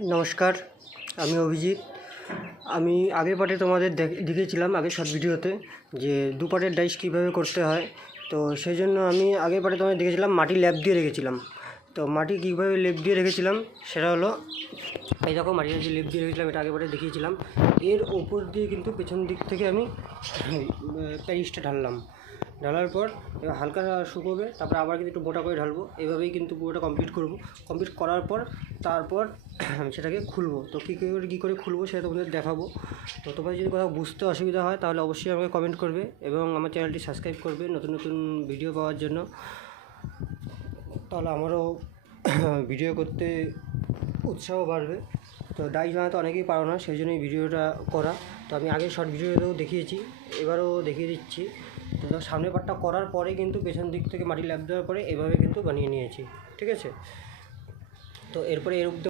নমস্কার, আমি অভিজিৎ। আমি আগের পার্টে তোমাদের দেখিয়েছিলাম আগের শর্ট ভিডিওতে যে দু পার্টের ডাইস কীভাবে করতে হয়। তো সেই জন্য আমি আগের পার্টে তোমাদের দেখেছিলাম মাটি ল্যাপ দিয়ে রেখেছিলাম। তো মাটি কীভাবে লেপ দিয়ে রেখেছিলাম সেটা হলো এই দেখো, মাটিটা যে লেপ দিয়ে রেখেছিলাম এটা আগের পার্টে দেখিয়েছিলাম। এর ওপর দিয়ে কিন্তু পেছন দিক থেকে আমি প্যারিসটা ঢালার পর এবার হালকা শুকোবে, তারপর আবার কিন্তু একটু মোটা করে ঢালবো। এইভাবেই কিন্তু পুরোটা কমপ্লিট করব। কমপ্লিট করার পর তারপর সেটাকে খুলবো। তো কী করে খুলবো সেটা তোমাদের দেখাবো। তো তোমাদের যদি কোথাও বুঝতে অসুবিধা হয় তাহলে অবশ্যই আমাকে কমেন্ট করবে এবং আমার চ্যানেলটি সাবস্ক্রাইব করবে নতুন নতুন ভিডিও পাওয়ার জন্য। তাহলে আমারও ভিডিও করতে উৎসাহ বাড়বে। তো ডাইস বানাতে অনেকেই পারো না, সেই জন্যই ভিডিওটা করা। তো আমি আগের শর্ট ভিডিওতেও দেখিয়েছি, এবারও দেখিয়ে দিচ্ছি। তো সামনের পার্টটা করার পরে কিন্তু পেছন দিক থেকে মাটি ল্যাপ দেওয়ার পরে এভাবে কিন্তু বানিয়ে নিয়েছি, ঠিক আছে। তো এরপরে এর